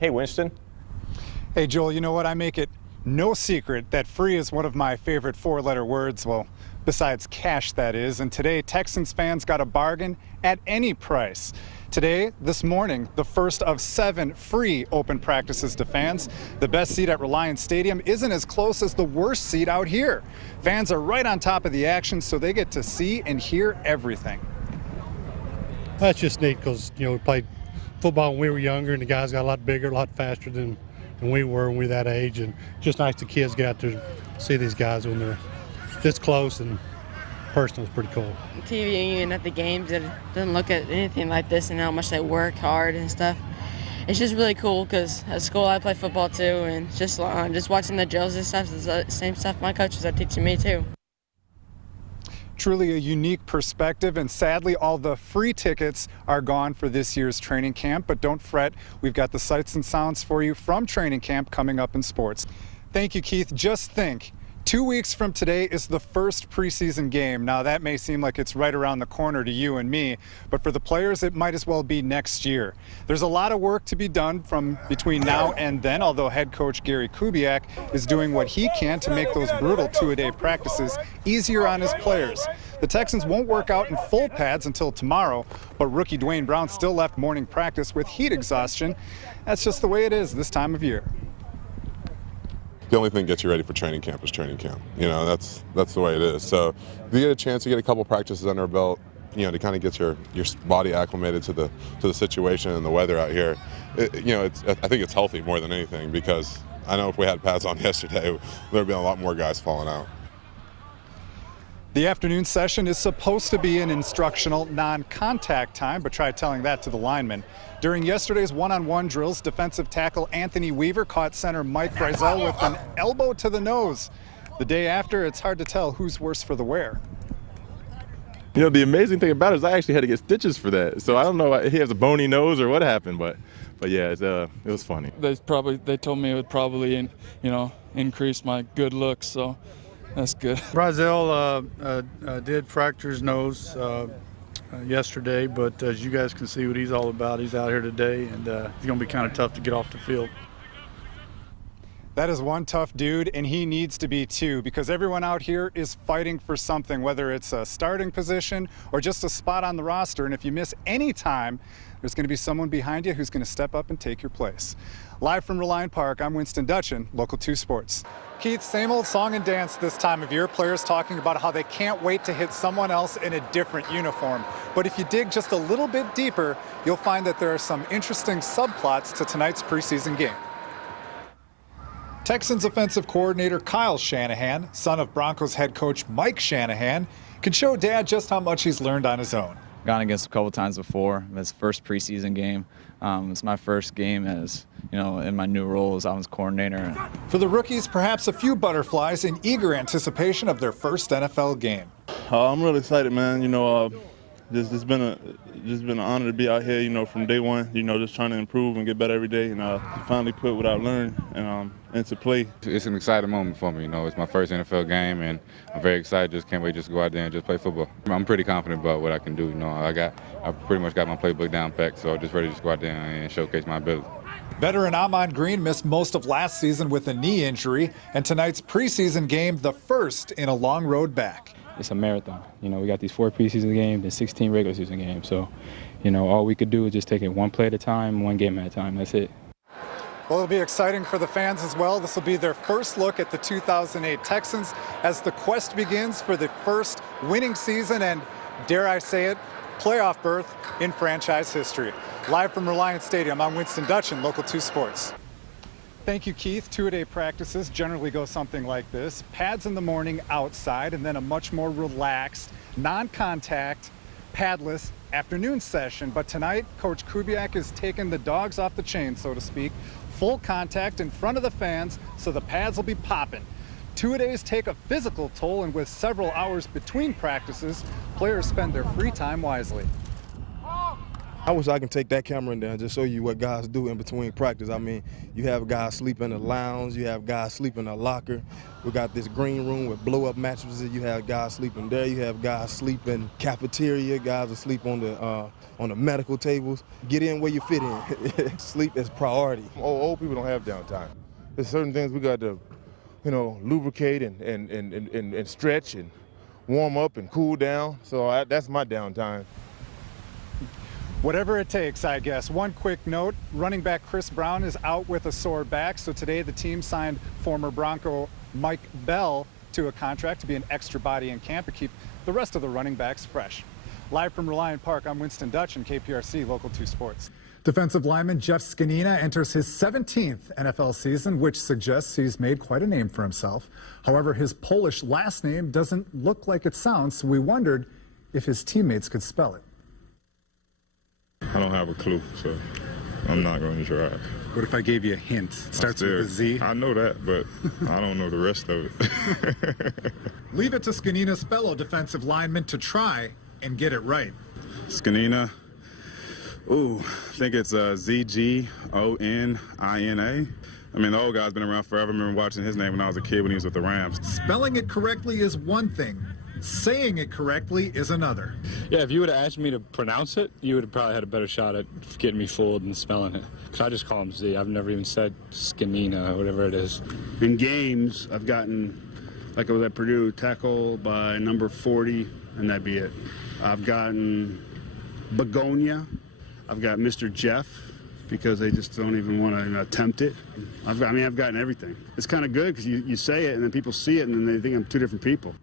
Hey, Winston. Hey, Joel, you know what? I make it no secret that free is one of my favorite four-letter words. Well, besides cash, that is. And today, Texans fans got a bargain at any price. Today, this morning, the first of 7 free open practices to fans. The best seat at Reliant Stadium isn't as close as the worst seat out here. Fans are right on top of the action, so they get to see and hear everything. That's just neat because, we played football when we were younger, and the guys got a lot bigger, a lot faster than we were when we were that age. And just nice the kids get out there and see these guys when they're this close and personal. Is pretty cool. TV and at the games, it doesn't look at anything like this and how much they work hard and stuff. It's just really cool because at school I play football too, and just watching the drills and stuff is the same stuff my coaches are teaching me too. Truly a unique perspective, and sadly all the free tickets are gone for this year's training camp, but don't fret, we've got the sights and sounds for you from training camp coming up in sports. Thank you, Keith. Just think, 2 weeks from today is the first preseason game. Now that may seem like it's right around the corner to you and me, but for the players it might as well be next year. There's a lot of work to be done from between now and then, although head coach Gary Kubiak is doing what he can to make those brutal two-a-day practices easier on his players. The Texans won't work out in full pads until tomorrow, but rookie Dwayne Brown still left morning practice with heat exhaustion. That's just the way it is this time of year. The only thing that gets you ready for training camp is training camp. That's the way it is. So if you get a chance to get a couple practices under a belt, to kind of get your body acclimated to the situation and the weather out here, I think it's healthy more than anything, because I know if we had pads on yesterday, there would have been a lot more guys falling out. The afternoon session is supposed to be an instructional non-contact time, but try telling that to the linemen. During yesterday's one-on-one drills, defensive tackle Anthony Weaver caught center Mike Breisel with an elbow to the nose. The day after, it's hard to tell who's worse for the wear. The amazing thing about it is I actually had to get stitches for that. So I don't know if he has a bony nose or what happened, but yeah, it was funny. They told me it would probably, increase my good looks, so that's good. Breisel did fracture his nose yesterday, but as you guys can see what he's all about, he's out here today, and he's going to be kind of tough to get off the field. That is one tough dude, and he needs to be too, because everyone out here is fighting for something, whether it's a starting position or just a spot on the roster. And if you miss any time, there's going to be someone behind you who's going to step up and take your place. Live from Reliant Park, I'm Winston Dutchin, Local 2 Sports. Keith, same old song and dance this time of year. Players talking about how they can't wait to hit someone else in a different uniform. But if you dig just a little bit deeper, you'll find that there are some interesting subplots to tonight's preseason game. Texans offensive coordinator Kyle Shanahan, son of Broncos head coach Mike Shanahan, can show Dad just how much he's learned on his own. Gone against a couple times before. His first preseason game. It's my first game as, in my new role as offensive coordinator. For the rookies, perhaps a few butterflies in eager anticipation of their first NFL game. I'm really excited, man. It's been an honor to be out here, from day one, just trying to improve and get better every day, and finally put what I've learned into play. It's an exciting moment for me. It's my first NFL game, and I'm very excited. Just can't wait just to go out there and just play football. I'm pretty confident about what I can do. I pretty much got my playbook down packed, so I'm just ready to just go out there and showcase my ability. Veteran Ahman Green missed most of last season with a knee injury, and tonight's preseason game the first in a long road back. It's a marathon. We got these 4 preseason games and 16 regular season games. So, all we could do is just take it one play at a time, one game at a time. That's it. Well, it'll be exciting for the fans as well. This will be their first look at the 2008 Texans as the quest begins for the first winning season and, dare I say it, playoff berth in franchise history. Live from Reliant Stadium, I'm Winston Dutchin, Local 2 Sports. Thank you, Keith. Two-a-day practices generally go something like this. Pads in the morning outside, and then a much more relaxed, non-contact, padless afternoon session. But tonight, Coach Kubiak is taking the dogs off the chain, so to speak. Full contact in front of the fans, so the pads will be popping. Two-a-days take a physical toll, and with several hours between practices, players spend their free time wisely. I wish I can take that camera in there and just show you what guys do in between practice. I mean, you have guys sleep in the lounge, you have guys sleep in the locker. We got this green room with blow-up mattresses. You have guys sleeping there. You have guys sleep in cafeteria. Guys asleep on the medical tables. Get in where you fit in. Sleep is priority. Old people don't have downtime. There's certain things we got to, lubricate and stretch and warm up and cool down. So that's my downtime. Whatever it takes, I guess. One quick note, running back Chris Brown is out with a sore back, so today the team signed former Bronco Mike Bell to a contract to be an extra body in camp to keep the rest of the running backs fresh. Live from Reliant Park, I'm Winston Dutchin, KPRC Local 2 Sports. Defensive lineman Jeff Skanina enters his 17th NFL season, which suggests he's made quite a name for himself. However, his Polish last name doesn't look like it sounds, so we wondered if his teammates could spell it. I don't have a clue, so I'm not going to try. What if I gave you a hint? It starts with a Z. I know that, but I don't know the rest of it. Leave it to Skanina's fellow defensive lineman to try and get it right. Skanina. Ooh, I think it's Zgonina. I mean, the old guy's been around forever. I remember watching his name when I was a kid when he was with the Rams. Spelling it correctly is one thing. Saying it correctly is another. Yeah, if you would have asked me to pronounce it, you would have probably had a better shot at getting me fooled and spelling it. Because I just call him Z. I've never even said Skanina, whatever it is. In games, I've gotten, like I was at Purdue, tackled by number 40, and that'd be it. I've gotten Begonia. I've got Mr. Jeff, because they just don't even want to attempt it. I've gotten everything. It's kind of good because you say it, and then people see it, and then they think I'm two different people.